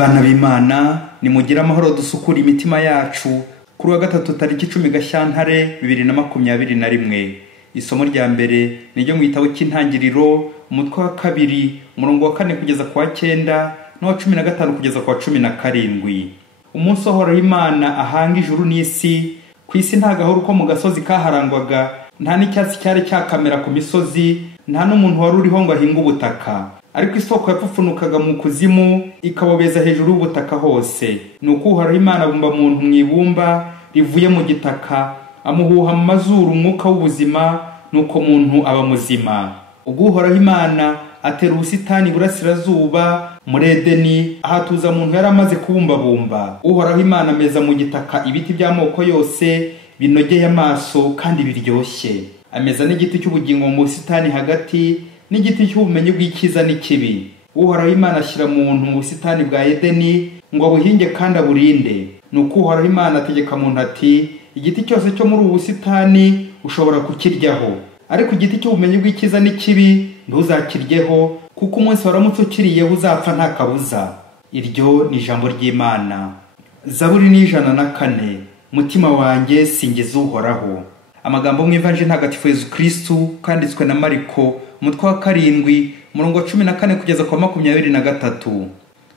Bana b'Imana nimugira amahoro dusukura imitima yacu kuri wa gatatu tariki 10 Gashyantare 2021. Isomo rya mbere niryo mu gitabo cy'intangiriro umutwe wa 2 umurongo wa 4 kugeza kwa 9 no 15 kugeza kwa 17. Umunsi uhora Imana ahanga ijuru n'isi, ku isi nta gahoro ko mu gasozi kaharangwaga, nta n'icyatsi cyari cyakamera ku misozi, nta n'umuntu wari uriho ngo ahinga ubutaka. Ariko isoko yapfufunukaga mu kuzimu ikabobeza hejuru y'ubutaka hose. Nuko uhora Imana bumba muntu mwibumba rivuye mu gitaka, amuhuha mu mazuru umwuka w'ubuzima, nuko muntu aba muzima. Ubwo uhoraho Imana atera ubusitani burasirazuba muri Edeni, ahatuza muntu yari amaze kubumbabumba. Uhoraho Imana ameza mu gitaka ibiti by'amoko yose binogeye amaso kandi biryoshye. Ameza n'igiti cy'ubugingo mu busitani hagati, n'igiti cy'ubumenyi bw'icyiza n'ikibi. Uhoraho Imana ashyira muntu mu busitani bwa Edeni ngo abuhinge kandi aburinde. Nuko uhoraho Imana ategeka muntu ati, igiti cyose cyo muri ubu busitani ushobora kukiryaho, ariko igiti cy'ubumenyi bw'icyiza n'ikibi ntuzakiryeho, kuko umunsi waramutse ukiriyeho uzapfa nta kabuza. Iryo ni ijambo ry'Imana. Zaburi ni 104. Mutima wanjye singiza Uhoraho. Amagambo mu Evanjili ntagatifu Yesu Kristu kanditswe na Mariko umutwe wa 7 umurongo wa 14 kugeza kwa 23.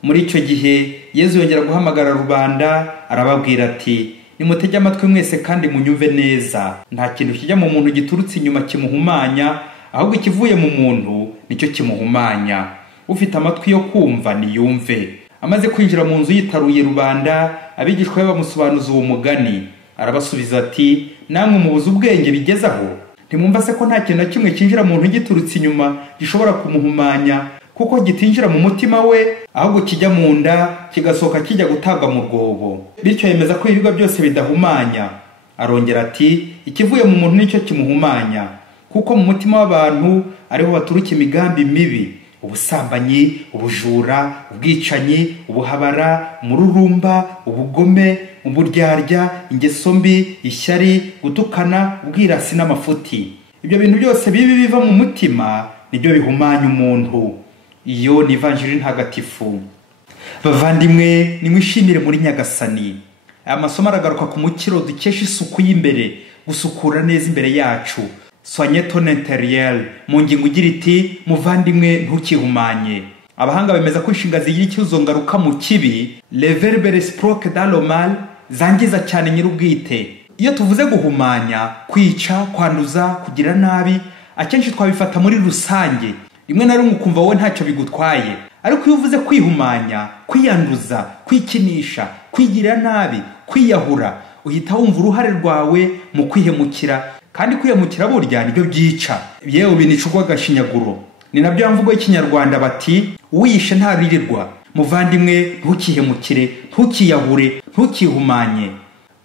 Muri icyo gihe Yesu yongera guhamagara rubanda arababwira ati, nimutege amatwi mwese kandi munyumve neza. Nta kintu kijya mu muntu giturutse inyuma kimuhumanya, ahubwo ikivuye mu muntu nicyo kimuhumanya. Ufite amatwi yo kumva niyumve. Amaze kwinjira mu nzu yitaruye rubanda, abigishwa be bamusobanuza uwo mugani. Arabasubiza ati, namwe mubuze ubwenge bigezaho? Ntimwumva se ko nta kintu na kimwe kinjira mu muntu giturutse inyuma gishobora kumuhumanya, kuko gitinjira mu mutima we, ahubwo kijya mu nda kigasohoka kijya gutabwa mu rwobo. Bityo yemeza ko ibirwa byose bidahumanya. Arongera ati, ikivuye mu muntu nicyo kimuhumanya, kuko mu mutima w'abantu ariho baturuka imigambi mibi: ubusambanyi, ubujura, ubwicanyi, ubuhabara, umururumba, ubugome, uburyarya, ingeso mbi, ishyari, gutukana, ubwirasi n'amafuti. Ibyo bintu byose bibi biva mu mutima nibyo bihumanya umuntu. Iyo ni Evanjili ntagatifu. Bavandimwe, nimwishimire muri Nyagasani. Aya masomo aragaruka ku mukiro dukesha isuku y'imbere, gusukura neza imbere yacu. Soignez ton intérieur, mu ngingo igira iti, muvandimwe ntukihumanye. Abahanga bemeza ko inshinga zigira ikibazo ngaruka mu kibi, les verbes réciproques dans le mal, zangiza cyane nyir'ubwite. Iyo tuvuze guhumanya, kwica, kwanduza, kugira nabi, akenshi twabifata muri rusange. Rimwe na rimwe ukumva wowe ntacyo bigutwaye. Ariko iyo uvuze kwihumanya, kwiyanduza, kwikinisha, kwigira nabi, kwiyahura, uhita wumva uruhare rwawe mu kwihemukira. Kandi kwihemukira burya nibyo byica, yewe binica urw'agashinyaguro. Ni nabyo mvugo y'Ikinyarwanda bati, uwishe ntaririrwa. Muvandimwe, ntukihemukire, ntukiyahure, ntukihumanye.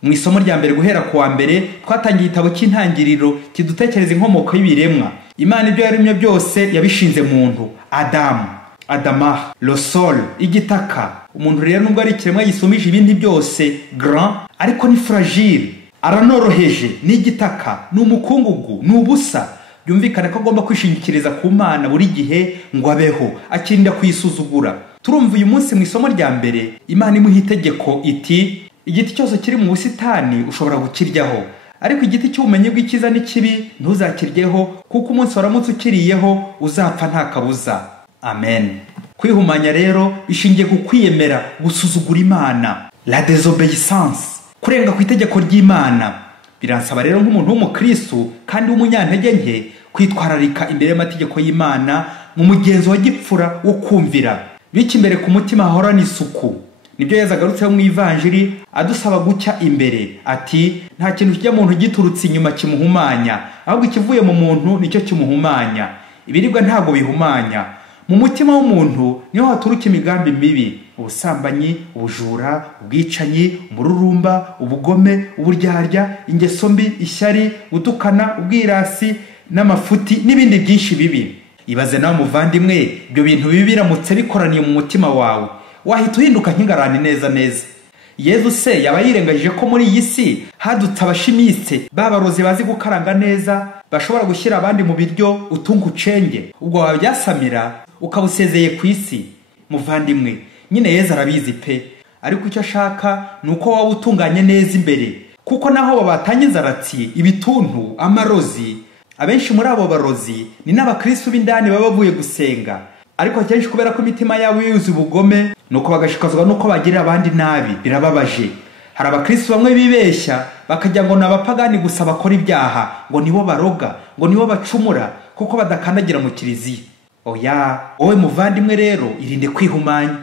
Mu isomo rya mbere guhera ku wa mbere twatangiye igitabo cy'intangiriro kidutekereza inkomoko y'ibiremwa. Imana ibyo yaremye byose yabishinze muntu, Adamu, Adama, le sol, igitaka. Umuntu rero nubwo ari ikiremwa gisumije ibindi byose, grand, ariko ni fragile. Aranoroheje, ni igitaka, ni umukungugu, ni ubusa. Byumvikana ko agomba kwishingikiriza ku Mana buri gihe ngo abeho, akirinda kuyisuzugura. Turumva uyu munsi mu isomo rya mbere Imana imuha itegeko iti, igiti cyose kiri mu busitani ushobora gukiryaho, ariko igiti cy'ubumenyi bw'icyiza n'ikibi ntuzakiryeho, kuko umunsi waramutse ukiriyeho uzapfa nta kabuza. Amen. Kwihumanya rero bishingiye ku kwiyemera, gusuzugura Imana, la désobéissance, kurenga ku itegeko ry'Imana. Biransaba rero nk'umuntu w'umukristo kandi w'umunyantege nke kwitwararika imbere y'amategeko y'Imana mu mugenzo wa gipfura wo kumvira, bityo imbere ku mutima hahorana isuku. Nibyo Yesu agarutseho mu Evanjili adusaba gucya imbere ati, nta kintu kijya mu muntu giturutse inyuma kimuhumanya, ahubwo ikivuye mu muntu nicyo kimuhumanya. Ibiribwa ntabwo bihumanya. Mu mutima w'umuntu niho haturuka imigambi mibi: ubusambanyi, ubujura, ubwicanyi, umururumba, ubugome, uburyarya, ingeso mbi, ishyari, gutukana, ubwirasi n'amafuti n'ibindi byinshi bibi. Ibaze nawe muvandimwe, ibyo bintu bibi biramutse bikoraniye mu mutima wawe, wahita uhinduka nk'ingarani neza neza. Yesu se yaba yirengagije ko muri iyi si hadutse abashimitse b'abarozi bazi gukaranga neza, bashobora gushyira abandi mu biryo utunga ucenge, ubwo wabyasamira ukabusezeye ku isi? Muvandimwe, nyine Yezu arabizi pe, ariko icyo ashaka ni uko waba utunganye neza imbere, kuko naho babatanye inzaratsi, ibituntu, amarozi, abenshi muri abo barozi ni n'abakristo b'indani baba bavuye gusenga, ariko akenshi kubera ko imitima yabo yuzuye ubugome nuko bagashikazwa nuko bagirira abandi nabi. Birababaje. Hari abakristo bamwe bibeshya bakajya ngo n'abapagani gusa bakora ibyaha, ngo nibo baroga, ngo nibo bacumura kuko badakandagira mu kiliziya. Oya, wowe muvandimwe rero irinde kwihumanya.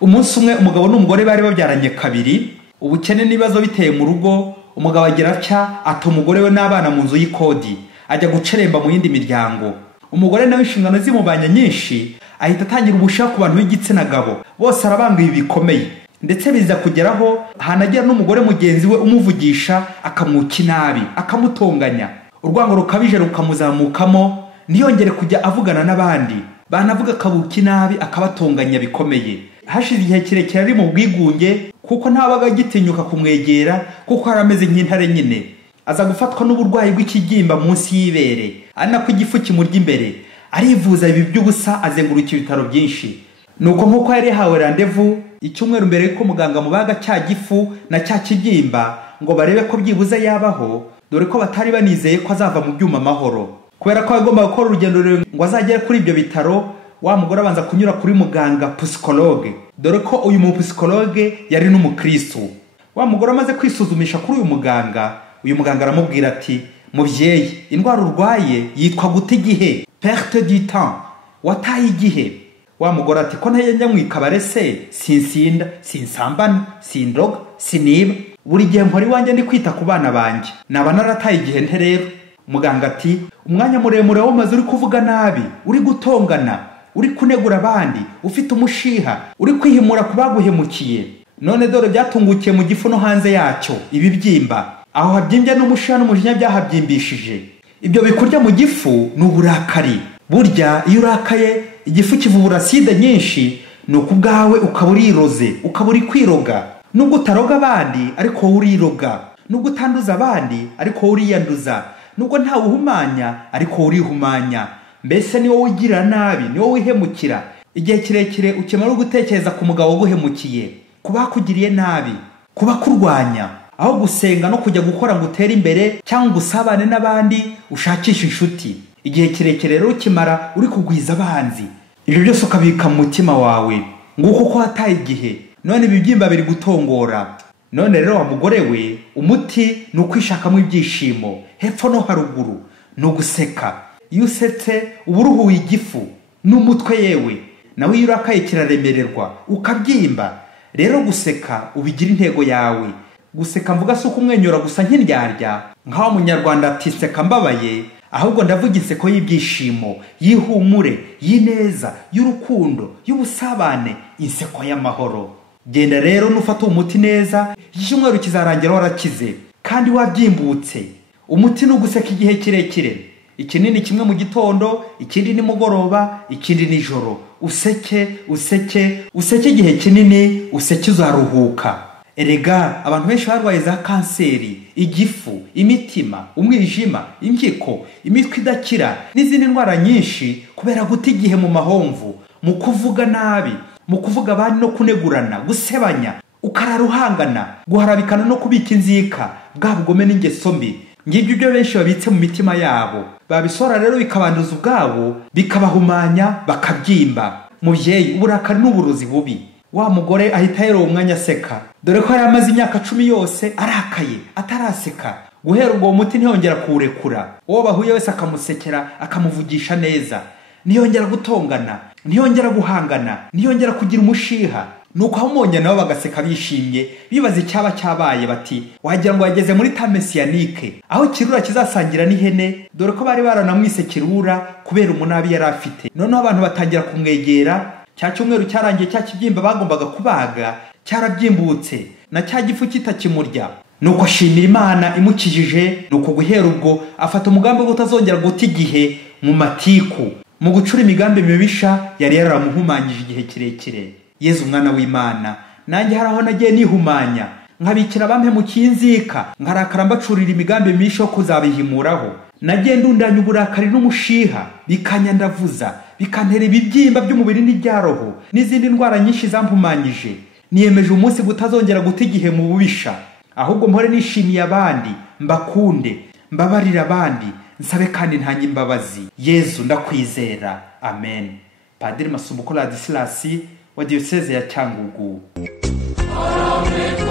Umunsi umwe umugabo n'umugore bari babyaranye kabiri, ubukene n'ibibazo biteye mu rugo, umugabo agira atya ata umugore we n'abana mu nzu y'ikodi, ajya guceremba mu yindi miryango. Umugore nawe inshingano zimubanye nyinshi, ahita atangira ubushake ku bantu b'igitsina gabo, bose arabanga ibi bikomeye, ndetse biza kugeraho hanagira n'umugore mugenzi we umuvugisha akamwuka inabi, akamutonganya. Urwango rukabije rukamuzamukamo, ntiyongere kujya avugana n'abandi, banavuga akabuka inabi akabatonganya bikomeye. Hashize igihe kirekire ari mu bwigunge, kuko ntabaga agitinyuka kumwegera, kuko harameze nk'intare nyine. Aza gufatwa n'uburwayi bw'ikigimba munsi y'ibere, ari nako igifu kimurya imbere. Arivuza ibi by'ubusa, azenguruka ibitaro byinshi. Nuko nk'uko yari yahawe randevu icyumweru mbere y'uko muganga mubaga cya gifu na cya kigimba ngo barebe ko byibuze yabaho, dore ko batari banizeye ko azava mu byuma amahoro. Kubera ko agomba gukora urugendo rurerure ngo azagere kuri ibyo bitaro, wa mugore abanza kunyura kuri muganga psychologue, dore ko uyu mu psychologue yari n'umukristo. Wa mugore amaze kwisuzumisha kuri uyu muganga aramubwira ati, mubyeyi, indwara urwaye yitwa guta igihe, perte du temps, wataye igihe. Wa mugore ati, ko ntayajya mu ikabare se, sinsinda, sinsambana, sindroga, siniba, buri gihe mpora iwanjye ndi kwita ku bana banjye, naba narataye igihe nte rero? Muganga ati, umwanya muremure wamaze uri kuvuga nabi, uri gutongana, uri kunegura abandi, ufite umushiha, uri kwihimura ku baguhemukiye. None dore byatungukiye mu gifu no hanze yacyo, ibibyimba. Aho habyimbye n'umushiha n'umujinya byahabyimbishije. Ibyo bikurya mu gifu ni uburakari. Burya iyo urakaye igifu kivubura side nyinshi, nuko ubwawe ukaba uriroze, ukaba uri kwiroga. Nubwo utaroga abandi ariko wowe uriroga, nubwo utanduza abandi ariko wowe uriyanduza, nubwo ntawe uhumanya ariko wowe urihumanya. Mbese ni wowe ugira nabi, ni wowe wihemukira. Igihe kirekire ukemara gutekereza ku mugabo waguhemukiye, kubakugiriye nabi, kubakurwanya, aho gusenga no kujya gukora ngo utere imbere cyangwa gusabane n'abandi, ushakisha inshuti. Igihe kirekire rero ukimara uri kugwiza abanzi, ibyo byose ukabika mu mutima wawe, nguko ko hataye igihe. None ibibyimba biri gutongora. None rero wa mugore we, umuti ni ukwishakamo ibyishimo, hepfo no haruguru, ni uguseka. Iyo usetse uba uruhuye igifu n'umutwe, yewe nawe iyo urakaye kiraremererwa ukabyimba. Rero guseka ubigira intego yawe. Guseka mvuga si ukumwenyura gusa nk'indyarya, nk'aho Munyarwanda ati seka mbabaye, ahubwo ndavuga inseko y'ibyishimo, y'ihumure, y'ineza, y'urukundo, y'ubusabane, inseko y'amahoro. Genda rero nufata umuti neza, icyumweru kizarangira warakize kandi wabyimbutse. Umuti ni uguseka igihe kirekire, ikinini kimwe mu gitondo, ikindi nimugoroba, ikindi nijoro. Useke igihe kinini, useke uzaruhuka. Erega abantu benshi barwaye za kanseri, igifu, imitima, umwijima, impyiko, imitwe idakira n'izindi ndwara nyinshi kubera guta igihe mu mahomvu, mu kuvuga nabi, mu kuvuga abandi no kunegurana, gusebanya, ukararuhangana, guharabikana no kubika inzika, bwa bugome n'ingeso mbi. Ngibyo ibyo benshi babitse mu mitima yabo, babisora rero bikabanduza ubwabo, bikabahumanya, bakabyimba. Mubyeyi, uburakari n'uburozi bubi. Wa mugore ahita yero umwanya aseka, dore ko yari amaze imyaka 10 yose arakaye ataraseka. Guhera ubwo muti ntiyongera kuwurekura. Uwo bahuye wese akamusekera, akamuvugisha neza. Ntiyongera gutongana, ntiyongera guhangana, ntiyongera kugira umushiha. Nuko amumonye nabo bagaseka bishimye, bibaza icyaba cyabaye, bati wagira ngo yageze muri ta messianique, aho kirura kizasangira n'ihene, dore ko bari baranamwise kirura kubera umunabi yari afite. Noneho abantu batangira kumwegera. Cya cyumweru cyarangiye, cya kibyimba bagombaga kubaga cyarabyimbutse, na cya gifu kitakimurya. Nuko ashimira Imana imukijije. Nuko guhera ubwo afata umugambi wo kutazongera guta igihe mu matiku, mu gucura imigambi mibisha yari yaramuhumanyije igihe kirekire. Yezu umwana w'Imana, nanjye haraho nagiye nihumanya, nkabikira abampemukiye inzika, nkarakara mbacurira imigambi mibisha yo kuzabihimuraho. Nagiye ndundanya uburakari n'umushiha, bikanyandavuza, bikantera ibibyimba by'umubiri n'ibyaroho n'izindi ndwara nyinshi zampumanyije. Niyemeje umunsi gutazongera guta igihe mu bubisha, ahubwo mpore nishimiye abandi, mbakunde, mbabarira abandi, nsabe kandi ntange imbabazi. Yezu ndakwizera. Amen. Padiri Masumbuko Ladislas wa Diocese ya Cyangugu. Amen.